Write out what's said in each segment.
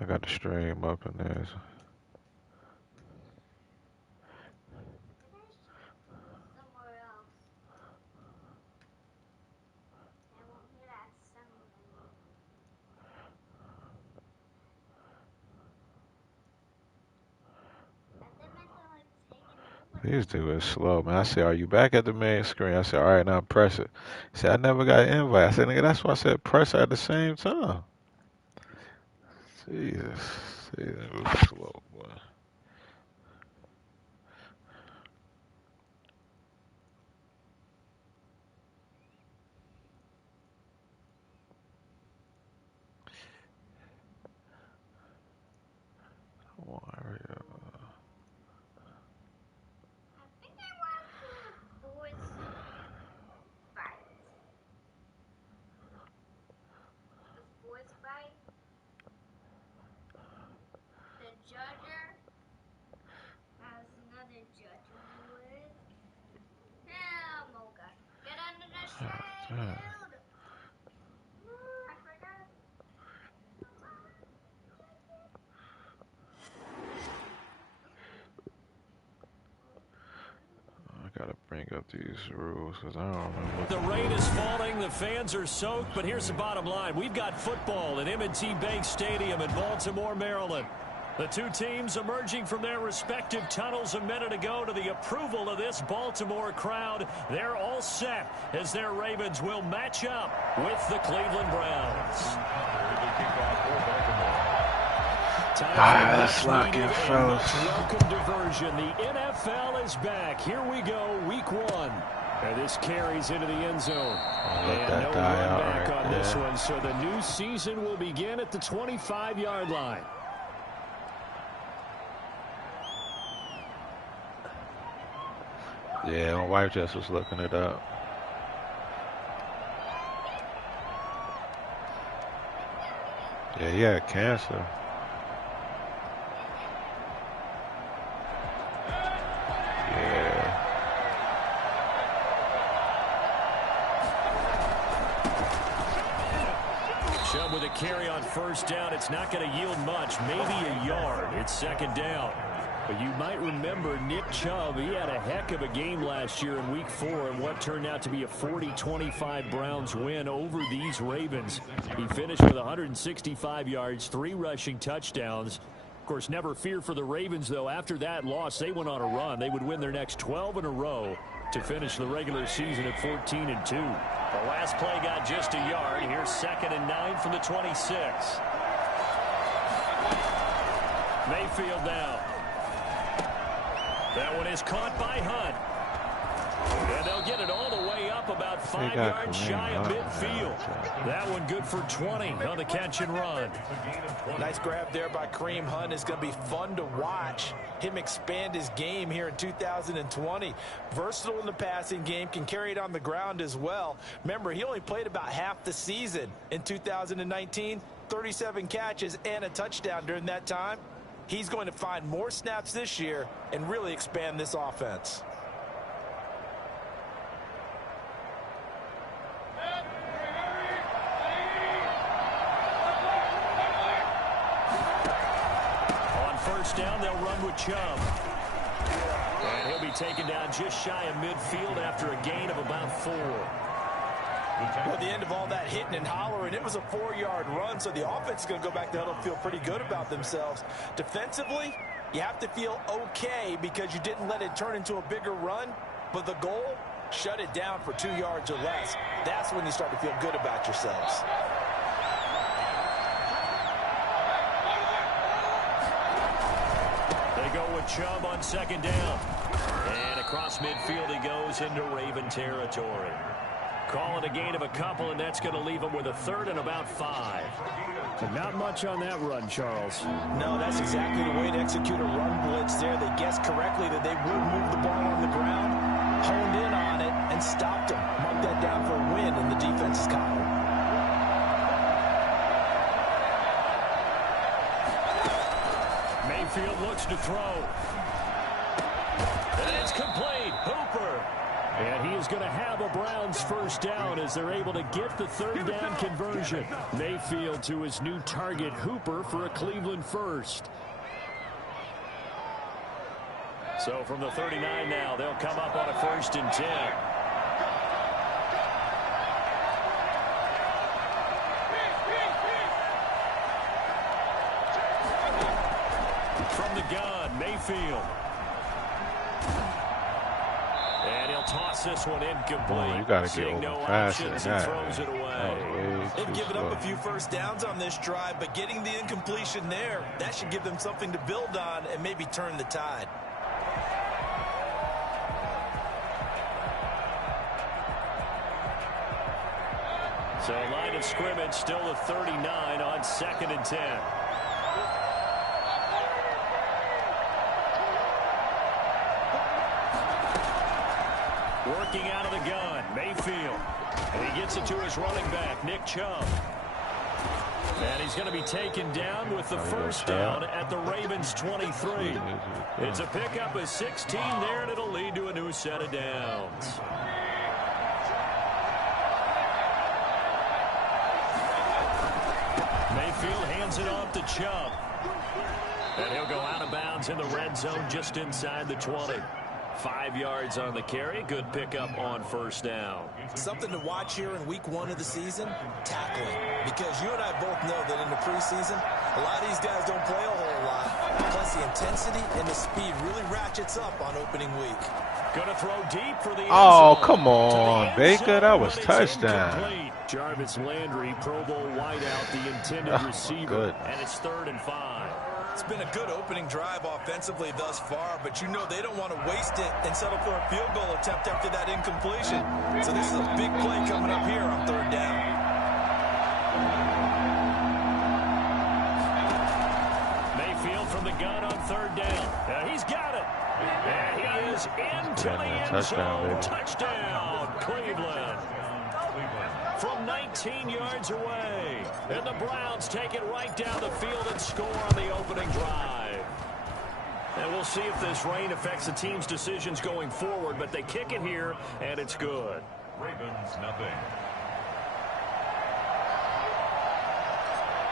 I got the stream up in there. These dudes is slow, man. I said, "Are you back at the main screen?" I said, "All right, now press it." He said, "I never got an invite." I said, "Nigga, that's why I said press it at the same time." Jesus, it was slow, boy. Wario. Damn. I gotta bring up these rules because I don't remember. The rain is falling, the fans are soaked, but here's the bottom line. We've got football at M&T Bank Stadium in Baltimore, Maryland. The two teams emerging from their respective tunnels a minute ago to the approval of this Baltimore crowd. They're all set as their Ravens will match up with the Cleveland Browns. Let's lock in, fellas. Welcome diversion. The NFL is back. Here we go, week 1. And this carries into the end zone. Let that no die out back right on this there. one, so the new season will begin at the 25-yard line. Yeah, my wife just was looking it up. Yeah, he had cancer. Yeah. Chubb with a carry on first down. It's not going to yield much, maybe a yard. It's second down. But you might remember Nick Chubb, he had a heck of a game last year in week 4 and what turned out to be a 40-25 Browns win over these Ravens. He finished with 165 yards, 3 rushing touchdowns. Of course, never fear for the Ravens, though. After that loss, they went on a run. They would win their next 12 in a row to finish the regular season at 14-2. The last play got just a yard. Here's 2nd and 9 from the 26. Mayfield now. That one is caught by Hunt. And they'll get it all the way up about 5 yards shy of midfield. That one good for 20 on the catch and run. Nice grab there by Kareem Hunt. It's going to be fun to watch him expand his game here in 2020. Versatile in the passing game, can carry it on the ground as well. Remember, he only played about half the season in 2019, 37 catches and a touchdown during that time. He's going to find more snaps this year and really expand this offense. On first down, they'll run with Chubb. And he'll be taken down just shy of midfield after a gain of about 4. Well, at the end of all that hitting and hollering, it was a 4-yard run, so the offense is going to go back to huddle and feel pretty good about themselves. Defensively, you have to feel okay because you didn't let it turn into a bigger run, but the goal, shut it down for 2 yards or less. That's when you start to feel good about yourselves. They go with Chubb on second down. And across midfield he goes into Raven territory. Calling a gain of a couple, and that's going to leave them with a 3rd and about 5. And not much on that run, Charles. No, that's exactly the way to execute a run blitz there. They guessed correctly that they would move the ball on the ground, honed in on it, and stopped them. Mark that down for a win in the defense's column. Mayfield looks to throw. And it's complete. Hooper. And he is going to have a Browns first down as they're able to get the third down conversion. Mayfield to his new target, Hooper, for a Cleveland first. So from the 39 now, they'll come up on a 1st and 10. From the gun, Mayfield. And he'll toss this one incomplete. Boy, you got to get over no faster than options, that. throws it away. They've given up a few first downs on this drive, but getting the incompletion there, that should give them something to build on and maybe turn the tide. So line of scrimmage still a 39 on 2nd and 10. Working out of the gun, Mayfield. And he gets it to his running back, Nick Chubb. And he's going to be taken down with the first down at the Ravens 23. It's a pickup of 16 there, and it'll lead to a new set of downs. Mayfield hands it off to Chubb. And he'll go out of bounds in the red zone just inside the 20. 5 yards on the carry. Good pickup on first down. Something to watch here in week 1 of the season, tackling. Because you and I both know that in the preseason, a lot of these guys don't play a whole lot. Plus the intensity and the speed really ratchets up on opening week. Going to throw deep for the end Oh, zone. come on, Baker. That was touchdown. Incomplete. Jarvis Landry, Pro Bowl wideout, the intended receiver. Good. And it's 3rd and 5. It's been a good opening drive offensively thus far, but you know they don't want to waste it and settle for a field goal attempt after that incompletion. So this is a big play coming up here on 3rd down. Mayfield from the gun on 3rd down. He's got it. And he is into the end zone. Touchdown, Cleveland. From 19 yards away. And the Browns take it right down the field and score on the opening drive. And we'll see if this rain affects the team's decisions going forward, but they kick it here, and it's good. Ravens, nothing.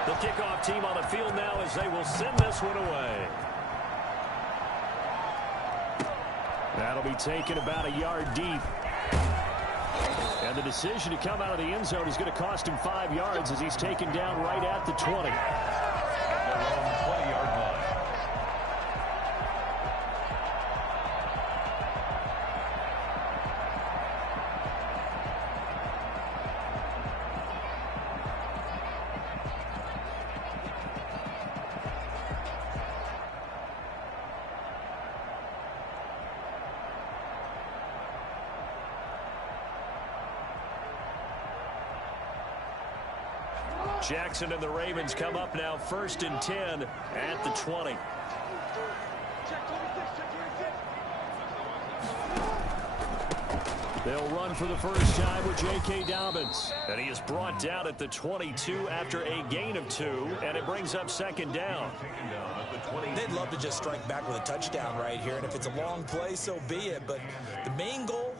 The kickoff team on the field now as they will send this one away. That'll be taken about a yard deep. And the decision to come out of the end zone is going to cost him 5 yards as he's taken down right at the 20. 20-yard line. Jackson and the Ravens come up now 1st and 10 at the 20. They'll run for the first time with J.K. Dobbins. And he is brought down at the 22 after a gain of 2, and it brings up 2nd down. They'd love to just strike back with a touchdown right here, and if it's a long play, so be it. But the main goal,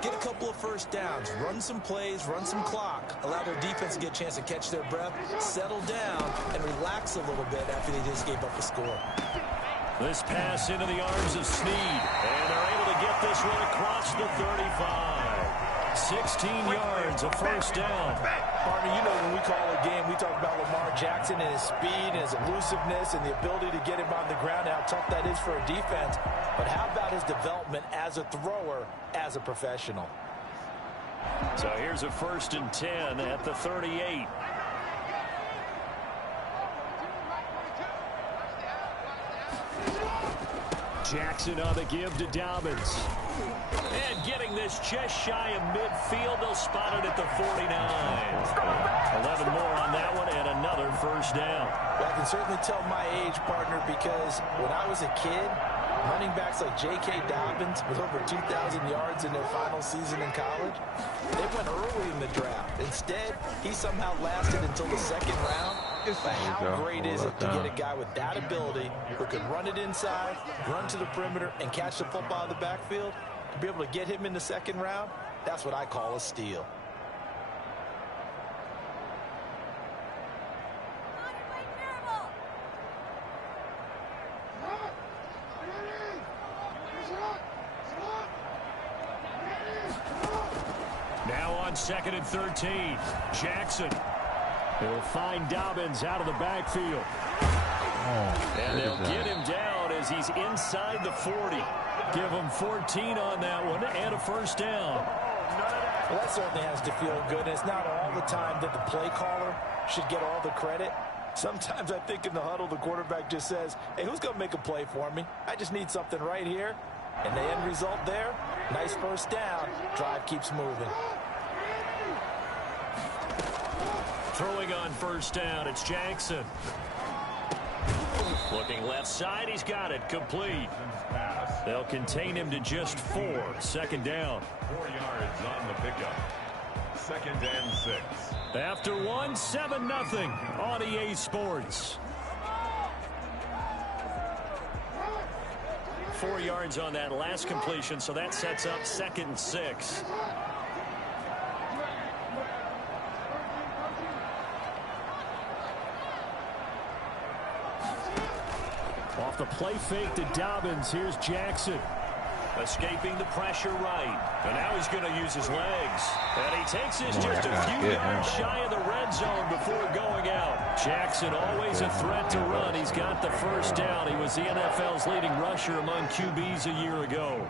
get a couple of first downs, run some plays, run some clock, allow their defense to get a chance to catch their breath, settle down, and relax a little bit after they just gave up a score. This pass into the arms of Snead, and they're able to get this one across the 35. 16 yards, a first down. Partner, you know when we call a game, we talk about Lamar Jackson and his speed and his elusiveness and the ability to get him on the ground, how tough that is for a defense. But how about his development as a thrower, as a professional? So here's a 1st and 10 at the 38. Jackson on the give to Dobbins. And getting this just shy of midfield, they'll spot it at the 49. 11 more on that one and another first down. Well, I can certainly tell my age, partner, because when I was a kid, running backs like J.K. Dobbins with over 2,000 yards in their final season in college, they went early in the draft. Instead, he somehow lasted until the 2nd round. But how great is it to get a guy with that ability who can run it inside, run to the perimeter, and catch the football in the backfield? To be able to get him in the second round, that's what I call a steal. Now on 2nd and 13, Jackson. He'll find Dobbins out of the backfield. And they'll get him down as he's inside the 40. Give him 14 on that one and a first down. Well, that certainly has to feel good. It's not all the time that the play caller should get all the credit. Sometimes I think in the huddle, the quarterback just says, hey, who's going to make a play for me? I just need something right here. And the end result there, nice first down. Drive keeps moving. Throwing on first down, it's Jackson. Looking left side, he's got it, complete. They'll contain him to just 4, 2nd down. 4 yards on the pickup. 2nd and 6. After 1, 7-0 on EA Sports. 4 yards on that last completion, so that sets up 2nd and 6. Off the play fake to Dobbins, here's Jackson. Escaping the pressure right. And now he's going to use his legs. And he takes this just a few yards shy of the red zone before going out. Jackson always a threat to run. He's got the first down. He was the NFL's leading rusher among QBs a year ago.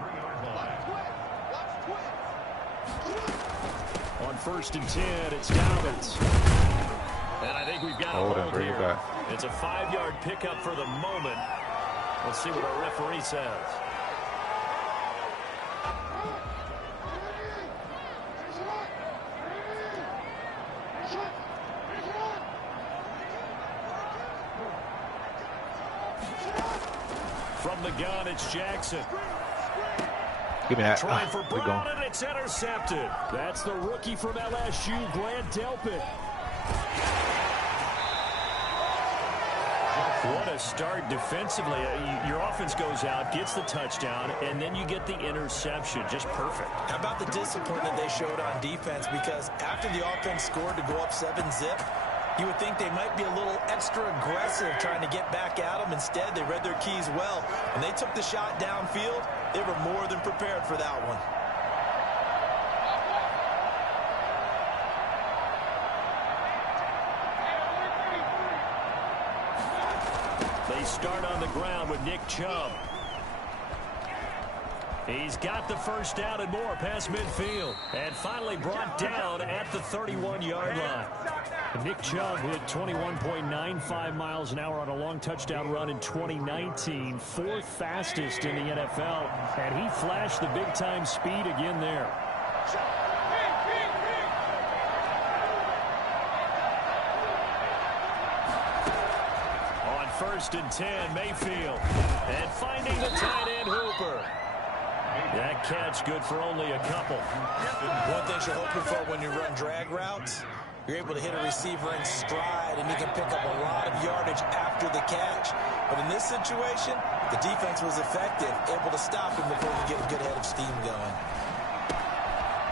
On 1st and 10, it's Dobbins. And I think we've got a hold here. It's a 5-yard pickup for the moment. Let's see what our referee says. From the gun, it's Jackson. Give me that. Trying for Brown, and it's intercepted. That's the rookie from LSU, Grant Delpit. What a start defensively. Your offense goes out, gets the touchdown, and then you get the interception. Just perfect. How about the discipline that they showed on defense? Because after the offense scored to go up 7-zip, you would think they might be a little extra aggressive trying to get back at them. Instead, they read their keys well. When they took the shot downfield, they were more than prepared for that one. They start on the ground with Nick Chubb. He's got the first down and more past midfield. And finally brought down at the 31-yard line. Nick Chubb hit 21.95 miles an hour on a long touchdown run in 2019. 4th fastest in the NFL. And he flashed the big-time speed again there. On 1st and 10, Mayfield. And finding the tight end Hooper. That catch good for only a couple. One thing you're hoping for when you run drag routes, you're able to hit a receiver in stride, and you can pick up a lot of yardage after the catch. But in this situation, the defense was effective, able to stop him before he get a good head of steam going.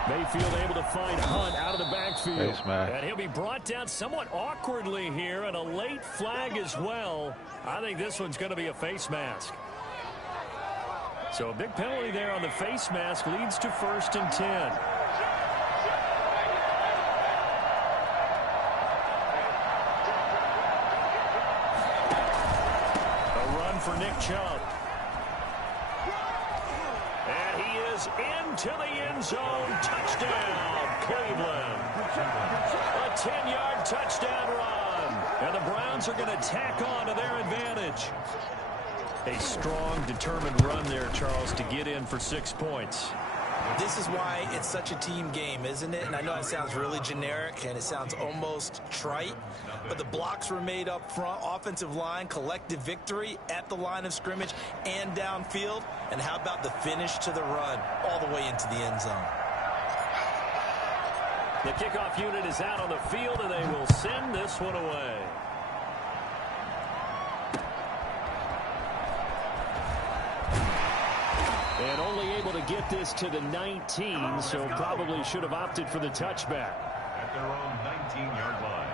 Mayfield able to find Hunt out of the backfield. And he'll be brought down somewhat awkwardly here, and a late flag as well. I think this one's going to be a face mask. So a big penalty there on the face mask leads to 1st and 10. A run for Nick Chubb. And he is into the end zone. Touchdown, Cleveland. A 10-yard touchdown run. And the Browns are going to tack on to their advantage. A strong, determined run there, Charles, to get in for 6 points. This is why it's such a team game, isn't it? And I know it sounds really generic and it sounds almost trite, but the blocks were made up front, offensive line, collective victory at the line of scrimmage and downfield. And how about the finish to the run all the way into the end zone? The kickoff unit is out on the field, and they will send this one away. And only able to get this to the 19, so probably should have opted for the touchback. At their own 19-yard line.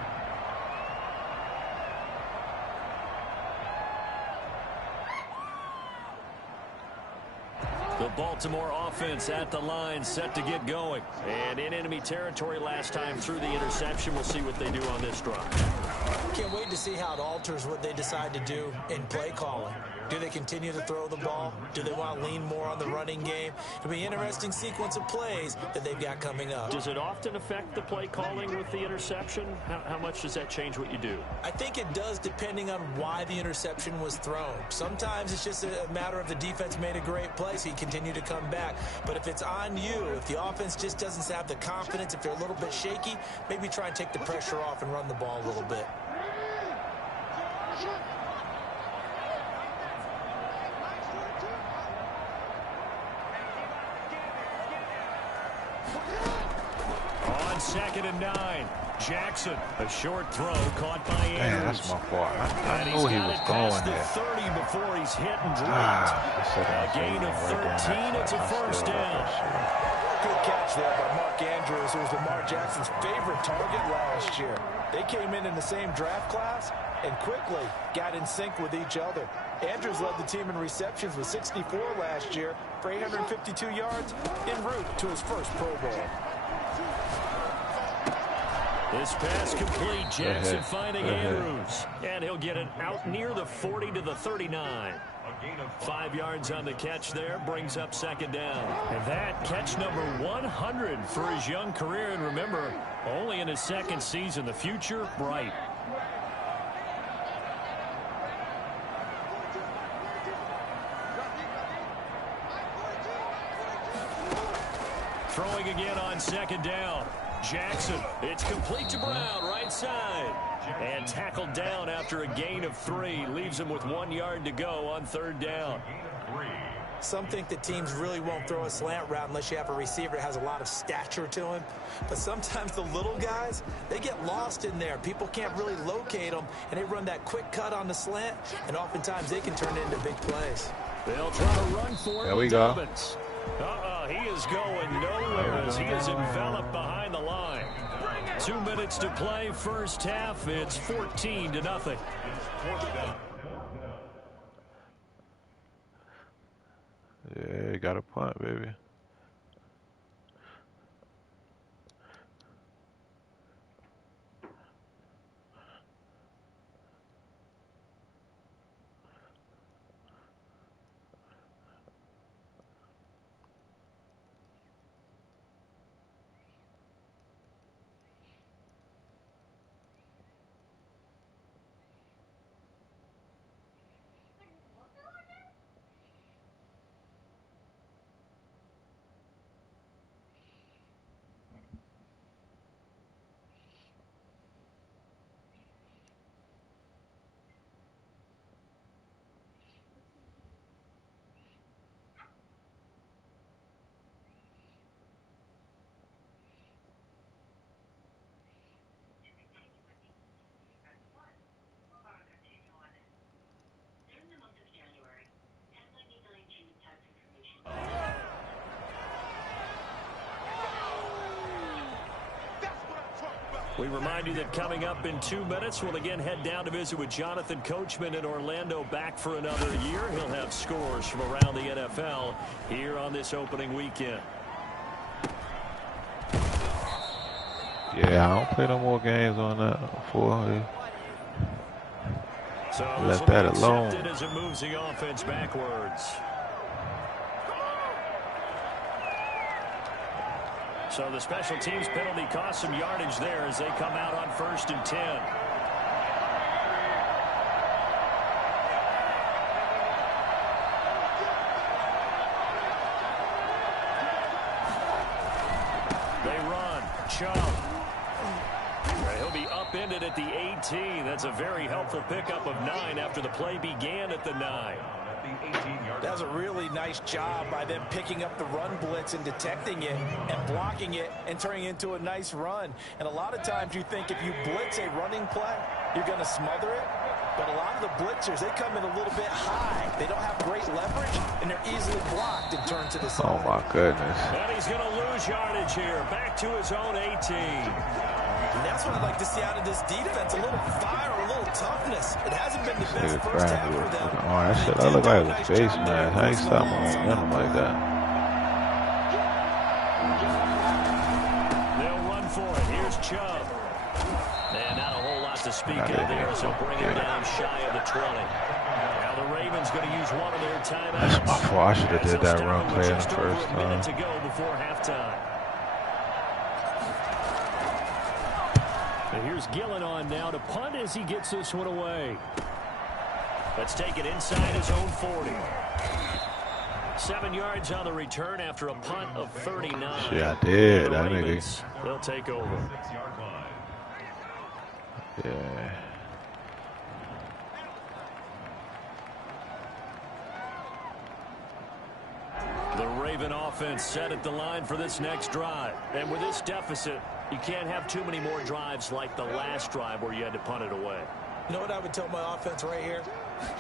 The Baltimore offense at the line, set to get going. And in enemy territory last time through the interception. We'll see what they do on this drive. Can't wait to see how it alters what they decide to do in play calling. Do they continue to throw the ball? Do they want to lean more on the running game? It'll be an interesting sequence of plays that they've got coming up. Does it often affect the play calling with the interception? How much does that change what you do? I think it does, depending on why the interception was thrown. Sometimes it's just a matter of the defense made a great play, so you continue to come back. But if it's on you, if the offense just doesn't have the confidence, if they're a little bit shaky, maybe try and take the pressure off and run the ball a little bit. On 2nd and 9, Jackson, a short throw caught by Andrews. Man, that's my fault. I knew he was going there. 30 before he's hit and dropped. A gain of 13. It's a first down. Good catch there by Mark Andrews, who was Lamar Jackson's favorite target last year. They came in the same draft class and quickly got in sync with each other. Andrews led the team in receptions with 64 last year for 852 yards en route to his first Pro Bowl. This pass complete. Jackson finding Andrews. And he'll get it out near the 40 to the 39. 5 yards on the catch there, brings up 2nd down. And that catch number 100 for his young career. And remember, only in his 2nd season. The future bright. Throwing again on 2nd down. Jackson, it's complete to Brown, right side. And tackled down after a gain of 3. Leaves him with 1 yard to go on 3rd down. Some think that teams really won't throw a slant route unless you have a receiver that has a lot of stature to him. But sometimes the little guys, they get lost in there. People can't really locate them, and they run that quick cut on the slant, and oftentimes they can turn it into big plays. They'll try to run for it. There we go. He is going nowhere as he is enveloped behind the line. 2 minutes to play, first half. It's 14-0. Yeah, you got a punt, baby. We remind you that coming up in 2 minutes, we'll again head down to visit with Jonathan Coachman in Orlando, back for another year. He'll have scores from around the NFL here on this opening weekend. Yeah, I don't play no more games on that before. So Let that alone. As it moves the offense backwards. So the special teams penalty cost some yardage there as they come out on 1st and 10. They run. Chubb. He'll be upended at the 18. That's a very helpful pickup of 9 after the play began at the 9. That was a really nice job by them picking up the run blitz and detecting it and blocking it and turning it into a nice run. And a lot of times you think if you blitz a running play, you're going to smother it. But a lot of the blitzers, they come in a little bit high. They don't have great leverage, and they're easily blocked and turned to the side. Oh, my goodness. And he's going to lose yardage here. Back to his own 18. And that's what I'd like to see out of this defense. A little fire, a little toughness. It hasn't been the best first half for them. Oh, that shit, that look like a face mask. How you stop momentum like that? They'll run for it. Here's Chubb. And not a whole lot to speak of there, so bring him down shy of the 20. Now the Ravens going to use one of their timeouts. That's my fault. I should have did that run play in the first time. A minute to go before halftime. And here's Gillen on now to punt as he gets this one away. Let's take it inside his own 40. 7 yards on the return after a punt of 39. Yeah, I did. That nigga. They'll take over. 6-yard line. Yeah. The Raven offense set at the line for this next drive. And with this deficit, you can't have too many more drives like the last drive where you had to punt it away. You know what I would tell my offense right here?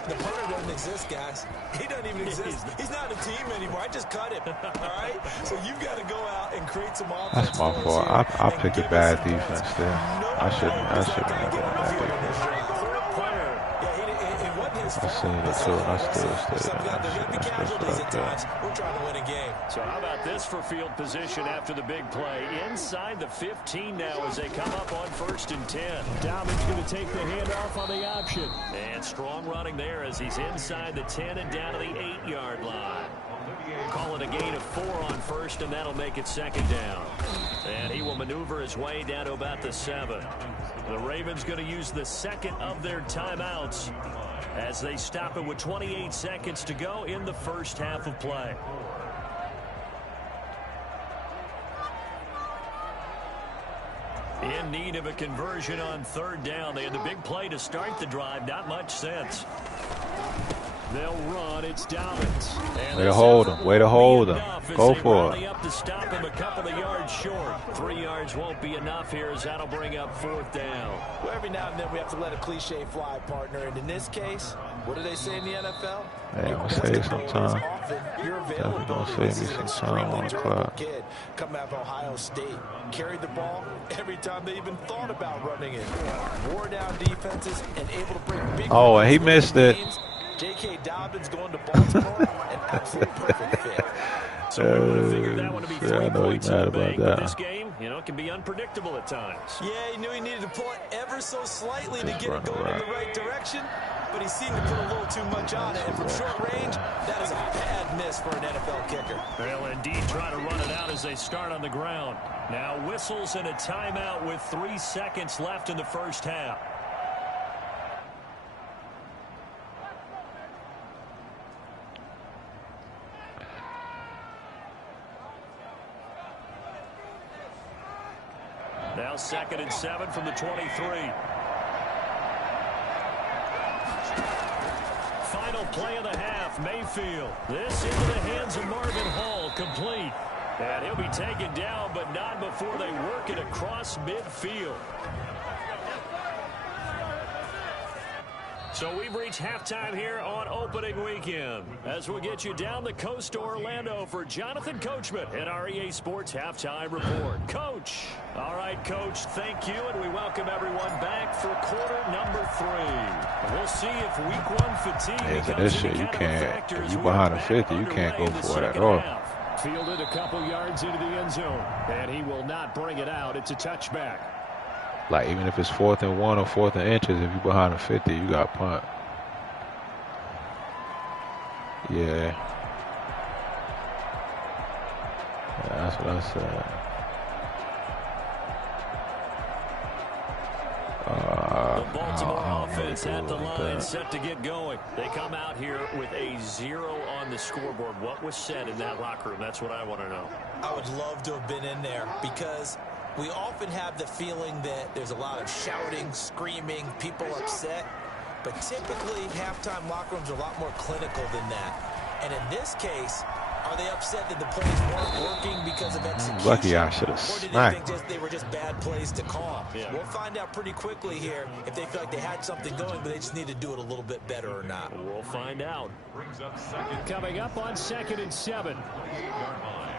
The punter doesn't exist, guys. He doesn't even exist. He's not a team anymore. I just cut him. All right? So you've got to go out and create some offense. That's my fault. I picked a bad defense there. I shouldn't have done that defense. I seen it too, and I still stayed in that shit. We're trying to win a game. So how about this for field position after the big play? Inside the 15 now as they come up on 1st and 10. Dobbins going to take the handoff on the option. And strong running there as he's inside the 10 and down to the 8-yard line. Call it a gain of 4 on 1st, and that'll make it 2nd down. And he will maneuver his way down to about the 7. The Ravens going to use the 2nd of their timeouts as they stop it with 28 seconds to go in the first half of play. In need of a conversion on 3rd down. They had the big play to start the drive. Not much sense. They'll run. It's Dobbins. Way to hold him. Way to hold him. Go for it. Up to stop him a couple of yards short. 3 yards won't be enough here as that'll bring up 4th down. Well, every now and then we have to let a cliche fly, partner. And in this case, what do they say in the NFL? Hey, I'm going to say it sometime. Your Definitely going to say me sometime on the clock. Kid come out of Ohio State, carried the ball every time they even thought about running it. Wore down defenses and able to bring big. Oh, and he missed it. J.K. Dobbins going to Baltimore, an absolute perfect fit. So we would have figured that one to be 3 I know points he's in mad the about bank, but that. this game, you know, it can be unpredictable at times. Yeah, he knew he needed to pull it ever so slightly to Just get it running going in right. the right direction, but he seemed to put a little too much on it, and from short range, that is a bad miss for an NFL kicker. They'll indeed try to run it out as they start on the ground. Now whistles and a timeout with 3 seconds left in the first half. Now 2nd and 7 from the 23. Final play of the half, Mayfield. This into the hands of Marvin Hall, complete. And he'll be taken down, but not before they work it across midfield. So we've reached halftime here on opening weekend. As we'll get you down the coast to Orlando for Jonathan Coachman at our EA Sports Halftime Report. Coach. All right, Coach, thank you, and we welcome everyone back for quarter number 3. We'll see if week 1 fatigue Yeah, this shit, you can't. If you behind the 50, you can't go for it at all. Fielded a couple yards into the end zone, and he will not bring it out. It's a touchback. Like, even if it's 4th and 1 or 4th and inches, if you behind the 50, you got punt. Yeah. That's what I said. The Baltimore offense at the line, set to get going. They come out here with a 0 on the scoreboard. What was said in that locker room? That's what I want to know. I would love to have been in there because we often have the feeling that there's a lot of shouting, screaming, people upset. But typically, halftime locker rooms are a lot more clinical than that. And in this case, Are they upset that the plays weren't working because of execution? Lucky I should have Or do they smacked. think they were just bad plays to call? Yeah. We'll find out pretty quickly here if they feel like they had something going, but they just need to do it a little bit better or not. We'll find out. Brings up second. Coming up on 2nd and 7. Yard line.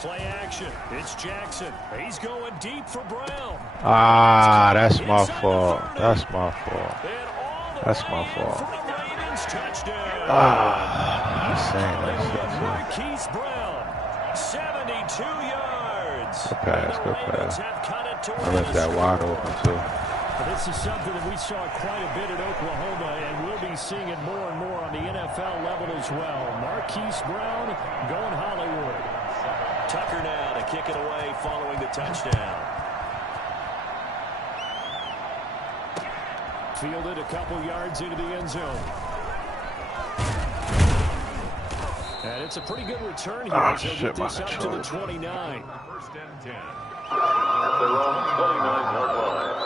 Play action. It's Jackson. He's going deep for Brown. Ah, that's my fault. That's my fault. And all the That's way my in fault. for the Ravens touchdown. Ah, I'm saying that shit too. Marquise Brown, 72 yards. Good pass, And good the Ravens pass. have cut it to I left that wide open too. This is something that we saw quite a bit at Oklahoma, and we'll be seeing it more and more on the NFL level as well. Marquise Brown going Hollywood. Tucker now to kick it away following the touchdown. Fielded a couple yards into the end zone. And it's a pretty good return here. Ah, as they'll shit, get my this up to the controller. 29. First and 10. The wrong 29-yard line.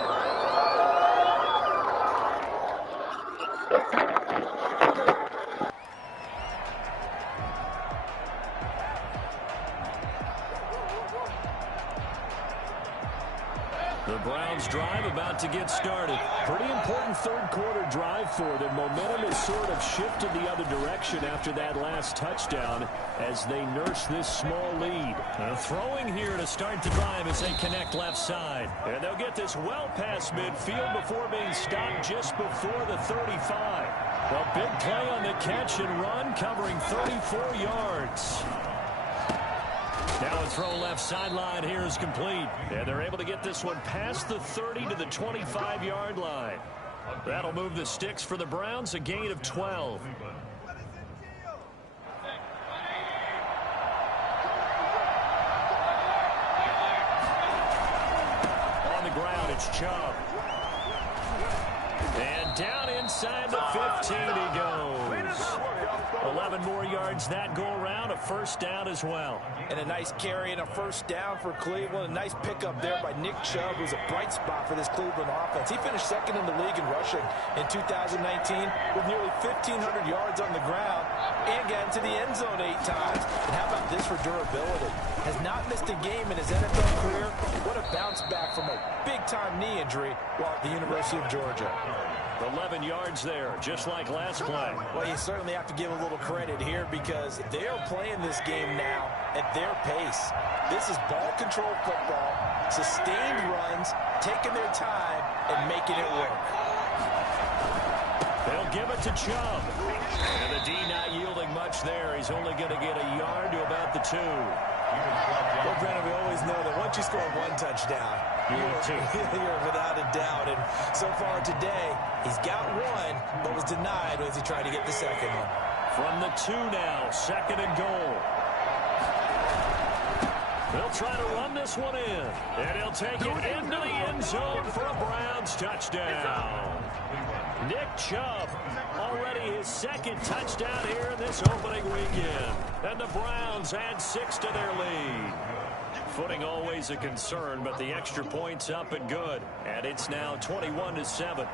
The Browns drive about to get started. Pretty important third quarter drive for them. Momentum has sort of shifted the other direction after that last touchdown as they nurse this small lead. Throwing here to start the drive as they connect left side. And they'll get this well past midfield before being stopped just before the 35. A big play on the catch and run, covering 34 yards. Now a throw left sideline here is complete. And they're able to get this one past the 30 to the 25-yard line. That'll move the sticks for the Browns, a gain of 12. On the ground, it's Chubb. And down inside the 15 he goes. 11 more yards that go around, a first down as well. And a nice carry and a first down for Cleveland. A nice pickup there by Nick Chubb, who's a bright spot for this Cleveland offense. He finished second in the league in rushing in 2019 with nearly 1,500 yards on the ground and got into the end zone 8 times. And how about this for durability? Has not missed a game in his NFL career. What a bounce back from a big-time knee injury while at the University of Georgia. 11 yards there, just like last play. Well, you certainly have to give a little credit here because they are playing this game now at their pace. This is ball control football, sustained runs, taking their time and making it work. They'll give it to Chubb. And the D not yielding much there. He's only going to get a yard to about the 2. Well, Brandon, we always know that once you score one touchdown, you're without a doubt. And so far today, he's got one, but was denied as he tried to get the second one. From the 2 now, 2nd and goal. They'll try to run this one in. And he'll take it into the end zone for a Browns touchdown. Nick Chubb, already his 2nd touchdown here in this opening weekend. And the Browns add 6 to their lead. Footing always a concern, but the extra point's up and good. And it's now 21-7.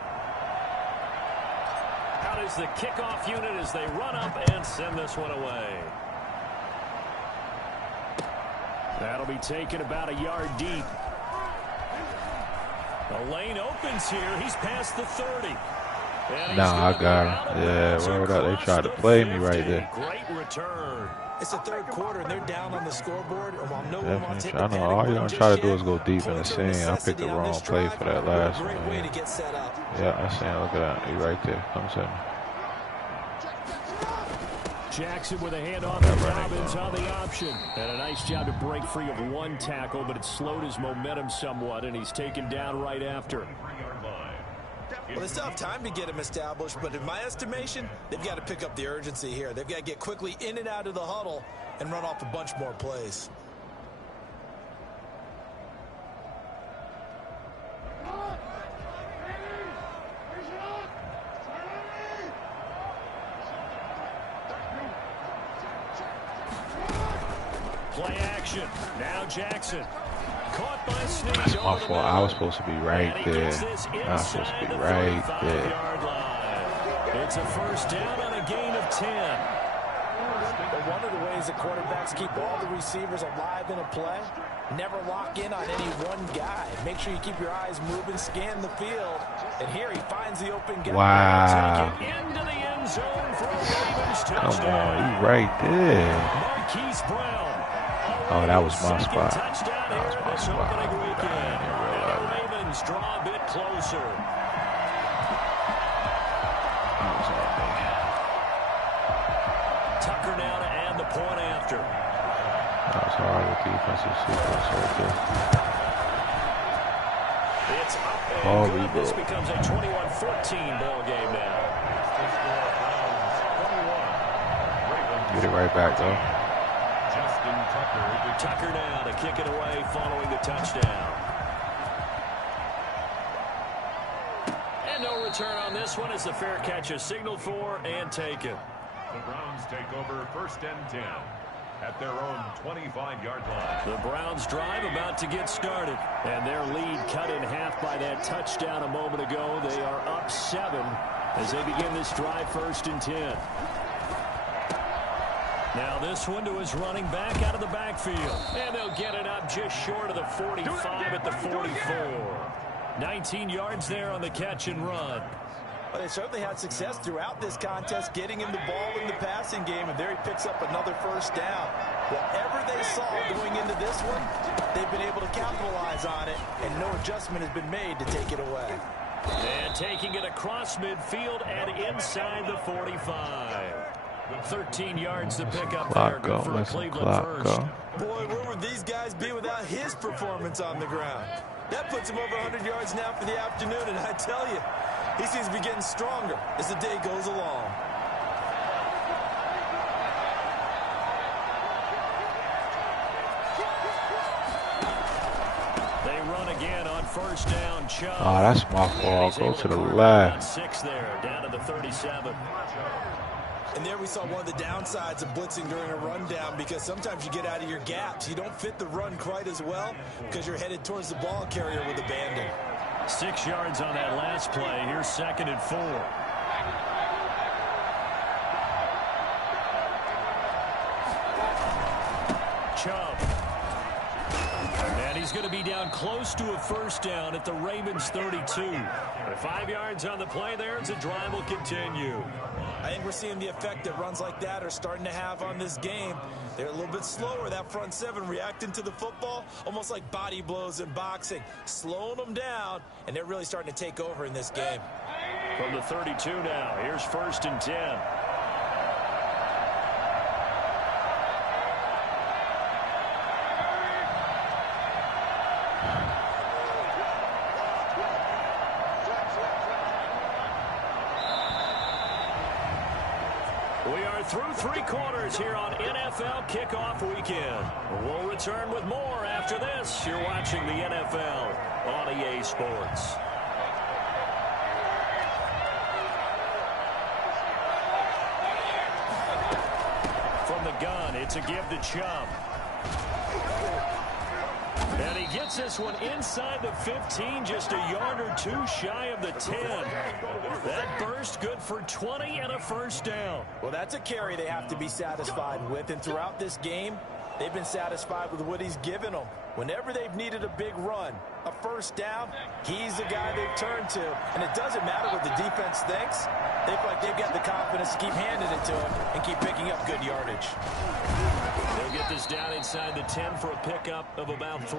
Out is the kickoff unit as they run up and send this one away. That'll be taken about a yard deep. The lane opens here. He's past the 30. Nah, I got him. Yeah, word up. They tried to play me right there. Great return. It's the third quarter, and they're down on the scoreboard. And while no one wants to Definitely. hit I the know all panic you're button gonna just try to do yet, is go deep in the points of scene. I picked necessity the on wrong this play drive. for that What a last great one. way Yeah, to get set up. I seen. Look at that. He right there. Comes in. Jackson with a handoff That to running Dobbins ball. on the option. And a nice job to break free of one tackle, but it slowed his momentum somewhat, and he's taken down right after. Well, they still have time to get him established, but in my estimation, they've got to pick up the urgency here. They've got to get quickly in and out of the huddle and run off a bunch more plays. Play action. Now Jackson. caught by Snead That's my over the fault. I middle. was supposed to be right And he there. gets this I was supposed to inside be the right there. 45-yard line. It's a first down on a gain of 10. But one of the ways that quarterbacks keep all the receivers alive in a play, never lock in on any one guy. Make sure you keep your eyes moving, scan the field. And here he finds the open guy. Wow. Take it into the end zone for a Ravens Come touchdown. on, you right there. Marquise Brown. Oh, that was my Second spot. touchdown That was here my this spot. opening I weekend. didn't And realize the it. Ravens draw a bit closer. That was on me. Tucker now to add the point after. That was hard with defensive sequence right there. It's up and Holy good. This bro. becomes a 21-14 ball game now. Get it right back, though. Justin Tucker. Tucker now to kick it away following the touchdown. And no return on this one as the fair catch is signaled for and taken. The Browns take over 1st and 10 at their own 25-yard line. The Browns drive about to get started. And their lead cut in half by that touchdown a moment ago. They are up 7 as they begin this drive 1st and 10. Now this one to his running back out of the backfield. And they'll get it up just short of the 45 at the 44. 19 yards there on the catch and run. Well, they certainly had success throughout this contest getting him the ball in the passing game, and there he picks up another first down. Whatever they saw going into this one, they've been able to capitalize on it, and no adjustment has been made to take it away. And taking it across midfield and inside the 45. 13 yards to pick up there. Clock Good go. for a Let some Cleveland clock first. go. Boy, where would these guys be without his performance on the ground? That puts him over 100 yards now for the afternoon, and I tell you, he seems to be getting stronger as the day goes along. They run again on first down. Chubb. Oh, that's my And fault. he's Go able to the carve out left. 6 there, down to the 37. And there we saw one of the downsides of blitzing during a rundown, because sometimes you get out of your gaps. You don't fit the run quite as well because you're headed towards the ball carrier with abandon. 6 yards on that last play. Here's 2nd and 4. Chubb. And he's going to be down close to a first down at the Ravens 32. 5 yards on the play there as the drive will continue. I think we're seeing the effect that runs like that are starting to have on this game. They're a little bit slower, that front seven, reacting to the football, almost like body blows in boxing, slowing them down, and they're really starting to take over in this game. From the 32 now, here's 1st and 10. We are through 3 quarters here on NFL Kickoff Weekend. We'll return with more after this. You're watching the NFL on EA Sports. From the gun, it's a give to Chubb. And he gets this one inside the 15, just a yard or 2 shy of the 10. That burst good for 20 and a first down. Well, that's a carry they have to be satisfied with, and throughout this game, they've been satisfied with what he's given them. Whenever they've needed a big run, a first down, he's the guy they've turned to. And it doesn't matter what the defense thinks. They feel like they've got the confidence to keep handing it to him and keep picking up good yardage. They'll get this down inside the 10 for a pickup of about 3.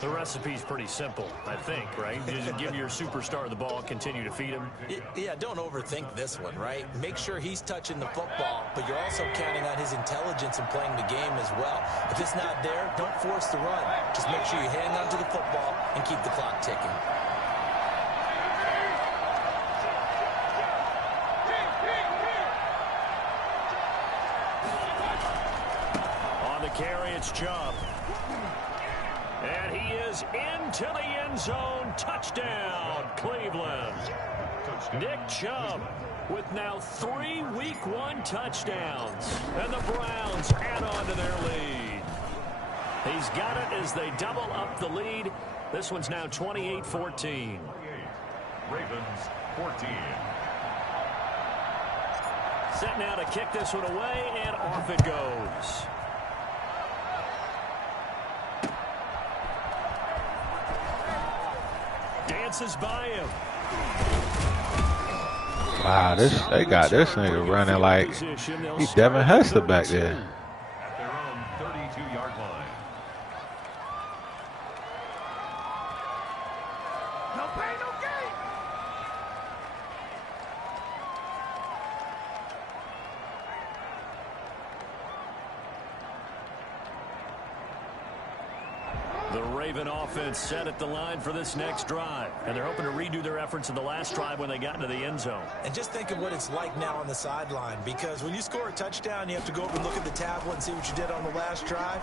The recipe's pretty simple, I think, right? You just give your superstar the ball, continue to feed him. Yeah, don't overthink this one, right? Make sure he's touching the football, but you're also counting on his intelligence in playing the game as well. If it's not there, don't force the run. Just make sure you hang on to the football and keep the clock ticking. Carry, it's Chubb. And he is into the end zone. Touchdown, Cleveland. Nick Chubb with now 3 Week 1 touchdowns. And the Browns add on to their lead. He's got it as they double up the lead. This one's now 28-14. Ravens 14. Set now to kick this one away, and off it goes. Dances by him. Wow, they got this nigga running like he's Devin Hester back there. At their own 32-yard line. No pain, no gain. The Raven offense set at the line for this next drive, and they're hoping to redo their efforts in the last drive when they got into the end zone. And just think of what it's like now on the sideline, because when you score a touchdown, you have to go over and look at the tablet and see what you did on the last drive.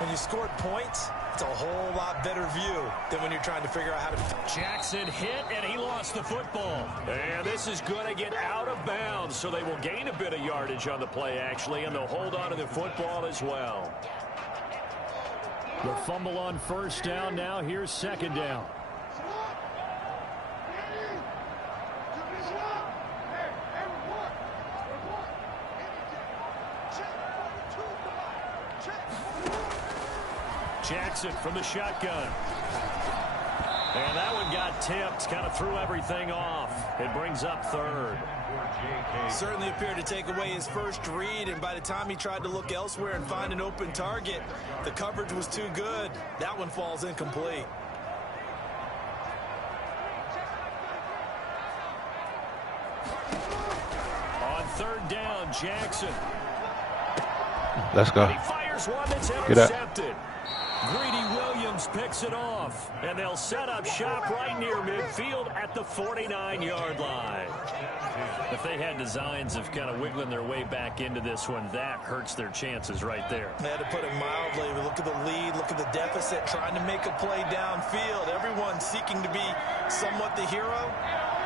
When you scored points, it's a whole lot better view than when you're trying to figure out how to... Jackson hit, and he lost the football. And this is going to get out of bounds, so they will gain a bit of yardage on the play, actually, and they'll hold on to the football as well. The fumble on first down. Now here's second down. Jackson from the shotgun. And that one got tipped, kind of threw everything off. It brings up third. Certainly appeared to take away his first read, and by the time he tried to look elsewhere and find an open target, the coverage was too good. That one falls incomplete. On third down, Jackson. Let's go. He fires one that's Get up. intercepted. Greedy Williams picks it off, and they'll set up shop right near midfield at the 49-yard line. If they had designs of kind of wiggling their way back into this one, that hurts their chances right there. They had to put it mildly. Look at the lead, look at the deficit, trying to make a play downfield. Everyone seeking to be somewhat the hero.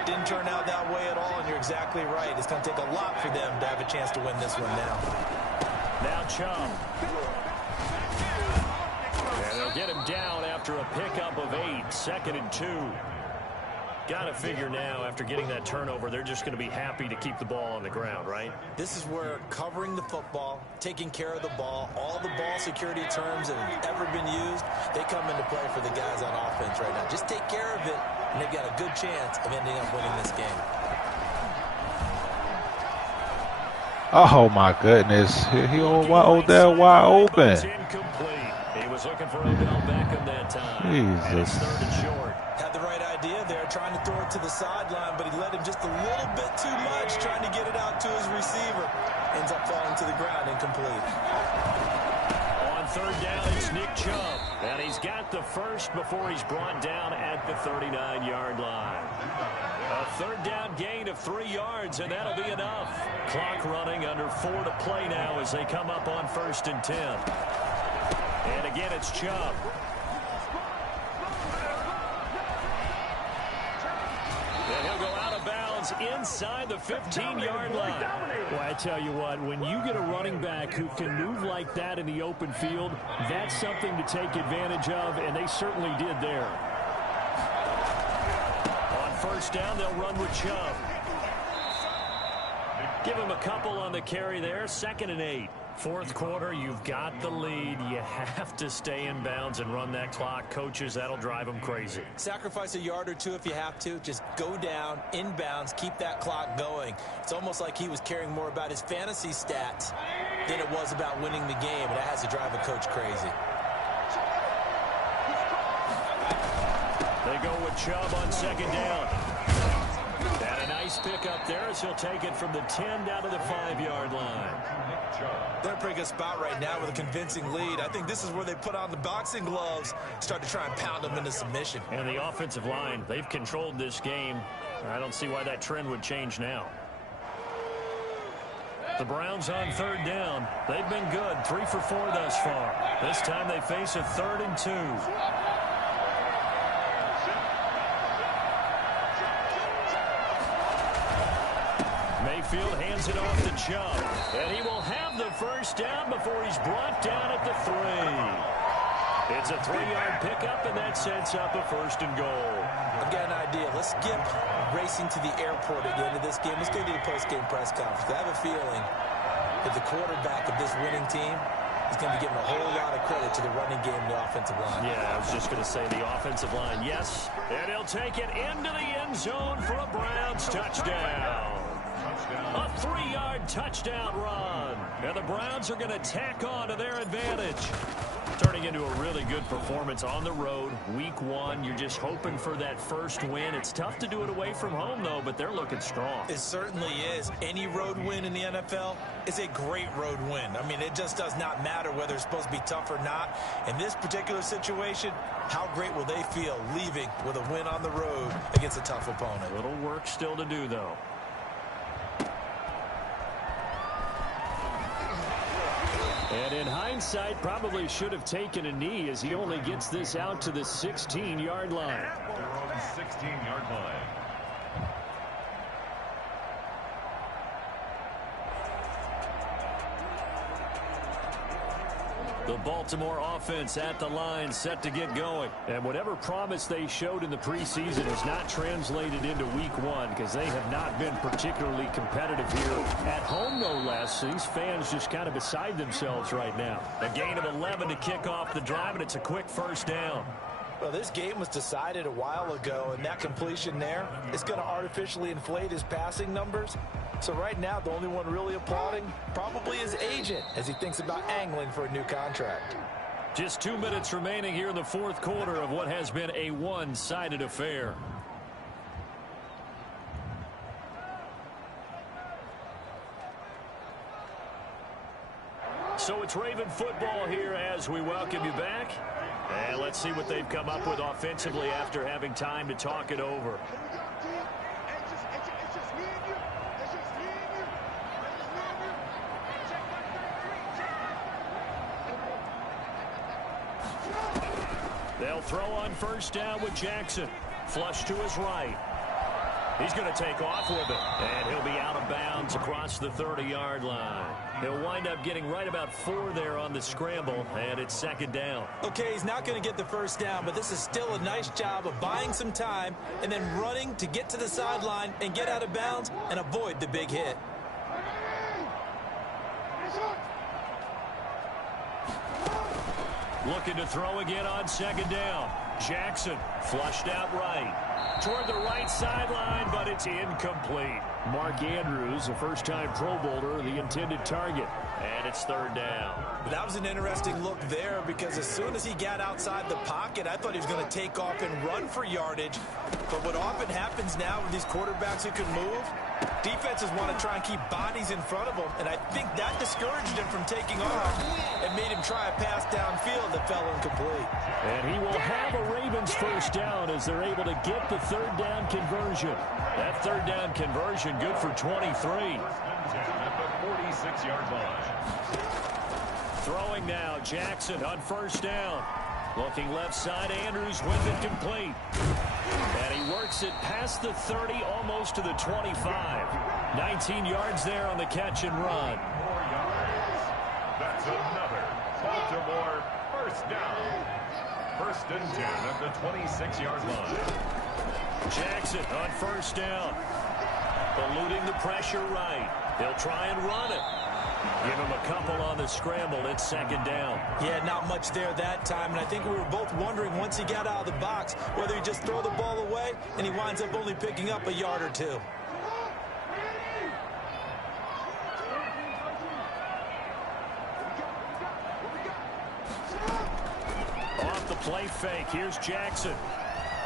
Didn't turn out that way at all, and you're exactly right. It's going to take a lot for them to have a chance to win this one now. Now Chubb. And they'll get him down after a pickup of 8, 2nd and 2. Got to figure now, after getting that turnover, they're just going to be happy to keep the ball on the ground, right? This is where covering the football, taking care of the ball, all the ball security terms that have ever been used, they come into play for the guys on offense right now. Just take care of it, and they've got a good chance of ending up winning this game. Oh my goodness, Odell wide open. It's incomplete. He was looking for Odell Beckham that time. And it's Jesus. 3rd and short. Had the right idea there, trying to throw it to the sideline, but he let him just a little bit too much, trying to get it out to his receiver. Ends up falling to the ground, incomplete. On third down, it's Nick Chubb. And he's got the first before he's brought down at the 39-yard line. A third down gain of 3 yards, and that'll be enough. Clock running, under 4 to play now as they come up on 1st and 10. And again, it's Chubb. And he'll go out of bounds inside the 15-yard line. Well, I tell you what, when you get a running back who can move like that in the open field, that's something to take advantage of, and they certainly did there. On first down, they'll run with Chubb. Give him a couple on the carry there, 2nd and 8. Fourth quarter, you've got the lead. You have to stay in bounds and run that clock. Coaches, that'll drive them crazy. Sacrifice a yard or two if you have to. Just go down, inbounds, keep that clock going. It's almost like he was caring more about his fantasy stats than it was about winning the game, and that has to drive a coach crazy. They go with Chubb on 2nd down. And a nice pickup there as he'll take it from the 10 down to the 5-yard line. They're in a pretty good spot right now with a convincing lead. I think this is where they put on the boxing gloves, start to try and pound them into submission. And the offensive line, they've controlled this game. I don't see why that trend would change now. The Browns on 3rd down. They've been good, 3 for 4 thus far. This time they face a 3rd and 2. Mayfield hands it off to Chubb. And he will have the first down before he's brought down at the 3. It's a 3-yard pickup, and that sets up a 1st and goal. I've got an idea. Let's skip racing to the airport at the end of this game. Let's go to the post-game press conference. I have a feeling that the quarterback of this winning team is going to be giving a whole lot of credit to the running game and the offensive line. Yeah, I was just going to say the offensive line, yes. And he'll take it into the end zone for a Browns touchdown. A 3-yard touchdown run. And the Browns are going to tack on to their advantage. Turning into a really good performance on the road. Week 1, you're just hoping for that first win. It's tough to do it away from home, though, but they're looking strong. It certainly is. Any road win in the NFL is a great road win. I mean, it just does not matter whether it's supposed to be tough or not. In this particular situation, how great will they feel leaving with a win on the road against a tough opponent? A little work still to do, though. And in hindsight, probably should have taken a knee as he only gets this out to the 16-yard line. At their own 16-yard line. The Baltimore offense at the line, set to get going. And whatever promise they showed in the preseason has not translated into week 1 because they have not been particularly competitive here at home, no less. These fans just kind of beside themselves right now. A gain of 11 to kick off the drive, and it's a quick 1st down. Well, this game was decided a while ago, and that completion there is going to artificially inflate his passing numbers. So right now, the only one really applauding probably his agent as he thinks about angling for a new contract. Just 2 minutes remaining here in the 4th quarter of what has been a one-sided affair. So it's Raven football here as we welcome you back. And let's see what they've come up with offensively after having time to talk it over. They'll throw on 1st down with Jackson. Flush to his right. He's going to take off with it. And he'll be out of bounds across the 30-yard line. He'll wind up getting right about 4 there on the scramble, and it's 2nd down. Okay, he's not going to get the 1st down, but this is still a nice job of buying some time and then running to get to the sideline and get out of bounds and avoid the big hit. Looking to throw again on 2nd down. Jackson flushed out right. Toward the right sideline, but it's incomplete. Mark Andrews, a first-time Pro Bowler, the intended target. And it's 3rd down. But that was an interesting look there because as soon as he got outside the pocket, I thought he was going to take off and run for yardage. But what often happens now with these quarterbacks who can move, defenses want to try and keep bodies in front of them, and I think that discouraged him from taking off and made him try a pass downfield that fell incomplete. And he will have a Ravens 1st down as they're able to get the 3rd down conversion. That 3rd down conversion good for 23. At the 46-yard line. Throwing now, Jackson on 1st down. Looking left side, Andrews with it complete. And he works it past the 30, almost to the 25. 19 yards there on the catch and run. 4 yards. That's another Baltimore 1st down. 1st and 10 at the 26-yard line. Jackson on 1st down. Eluding the pressure right. They'll try and run it. Give him a couple on the scramble. It's 2nd down. Yeah, not much there that time, and I think we were both wondering once he got out of the box whether he just throw the ball away and he winds up only picking up a yard or 2. Off the play fake. Here's Jackson.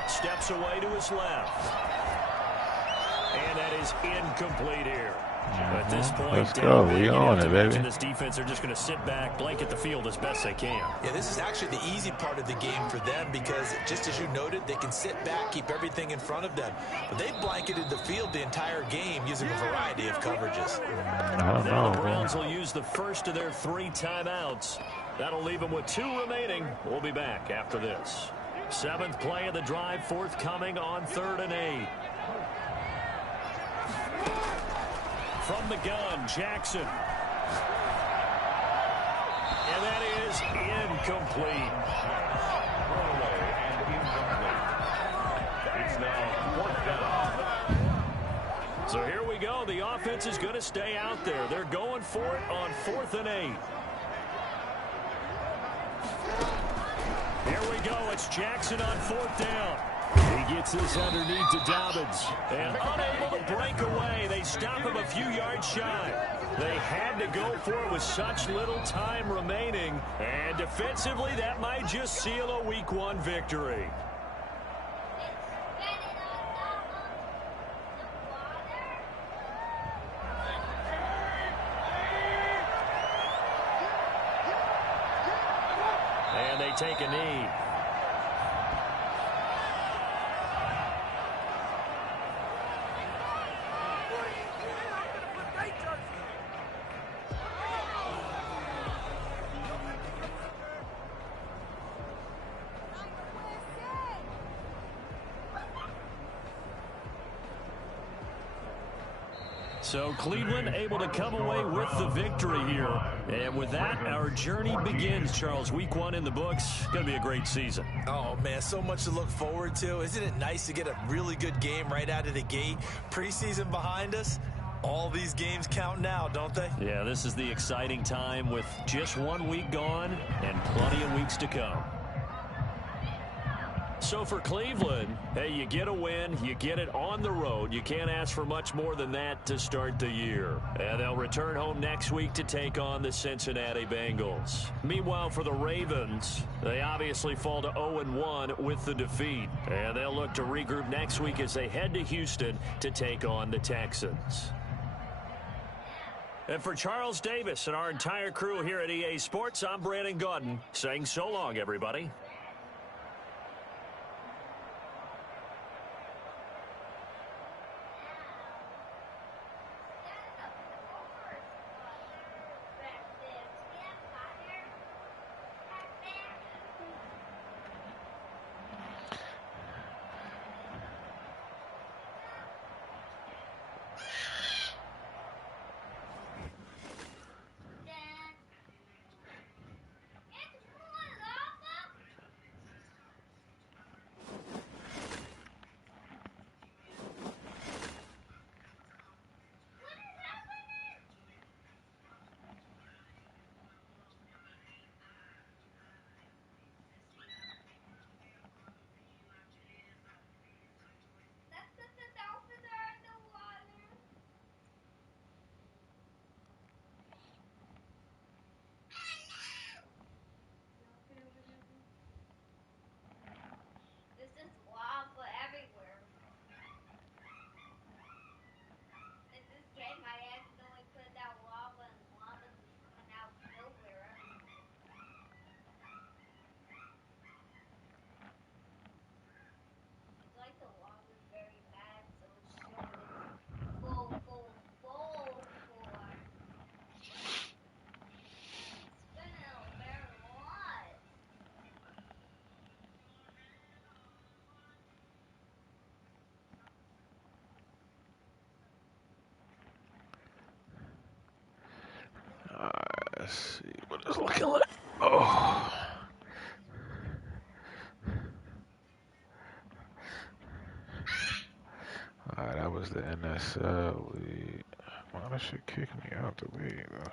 Steps away to his left. And that is incomplete here. At this point, let's go. We on it, baby. This defense are just going to sit back, blanket the field as best they can. Yeah, this is actually the easy part of the game for them because, just as you noted, they can sit back, keep everything in front of them. But they've blanketed the field the entire game using a variety of coverages. I don't know. The Browns will use the first of their 3 timeouts. That'll leave them with 2 remaining. We'll be back after this. 7th play of the drive forthcoming on 3rd and 8. From the gun, Jackson. And that is incomplete. Throwaway and incomplete. It's now 4th down. So here we go. The offense is going to stay out there. They're going for it on 4th and 8. Here we go. It's Jackson on 4th down. He gets this underneath to Dobbins. And unable to break away. They stop him a few yards shy. They had to go for it with such little time remaining. And defensively, that might just seal a Week 1 victory. And they take a knee. So Cleveland able to come away with the victory here. And with that, our journey begins, Charles. Week 1 in the books. Going to be a great season. Oh, man, so much to look forward to. Isn't it nice to get a really good game right out of the gate? Preseason behind us. All these games count now, don't they? Yeah, this is the exciting time with just 1 week gone and plenty of weeks to come. So for Cleveland, hey, you get a win, you get it on the road. You can't ask for much more than that to start the year. And they'll return home next week to take on the Cincinnati Bengals. Meanwhile, for the Ravens, they obviously fall to 0-1 with the defeat. And they'll look to regroup next week as they head to Houston to take on the Texans. And for Charles Davis and our entire crew here at EA Sports, I'm Brandon Gaudin saying so long, everybody. Let's see what it's looking like. Oh. Alright, that was the NSL league. Why that shit kick me out the league, though?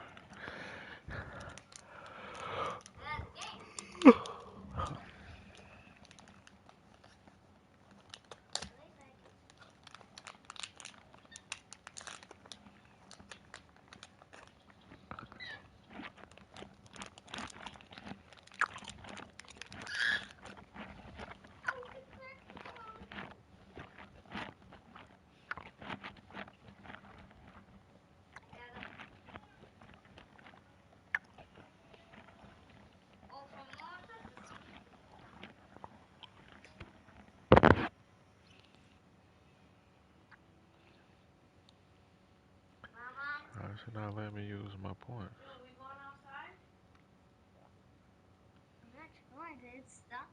Why should not let me use my points? We going outside? I'm not going to. It's stuck.